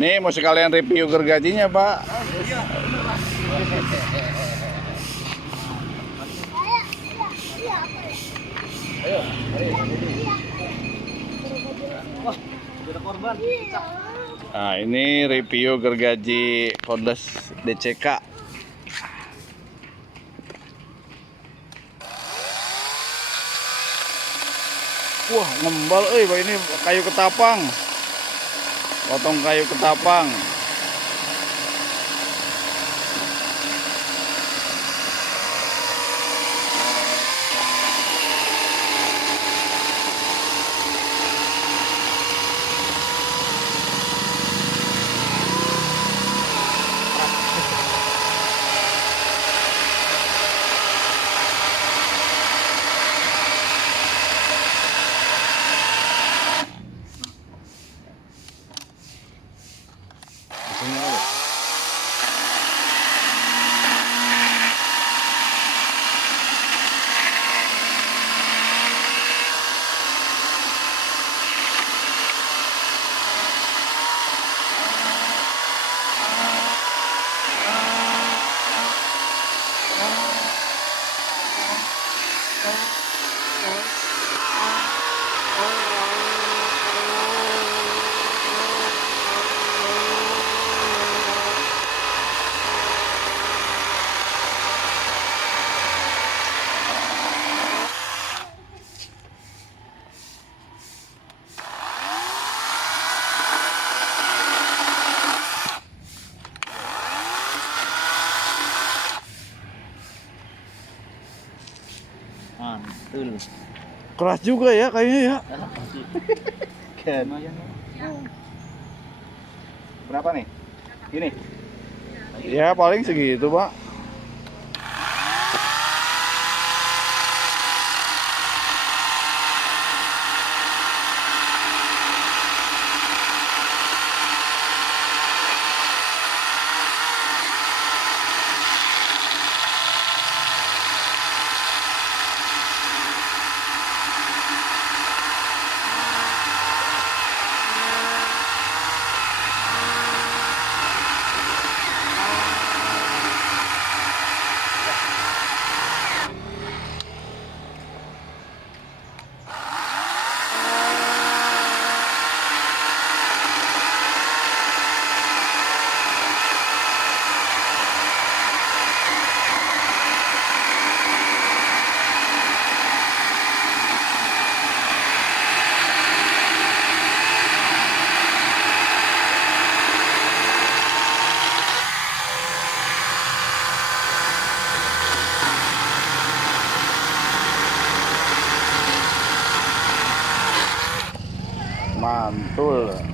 Nih mau sekalian review gergajinya, Pak. Nah, ini review gergaji cordless DCK. Wah, ngembal Pak, ini kayu ketapang. Potong kayu ketapang. Mantul. Keras juga ya kayaknya ya. Berapa nih? Gini. Ya paling segitu, Pak. Mantul.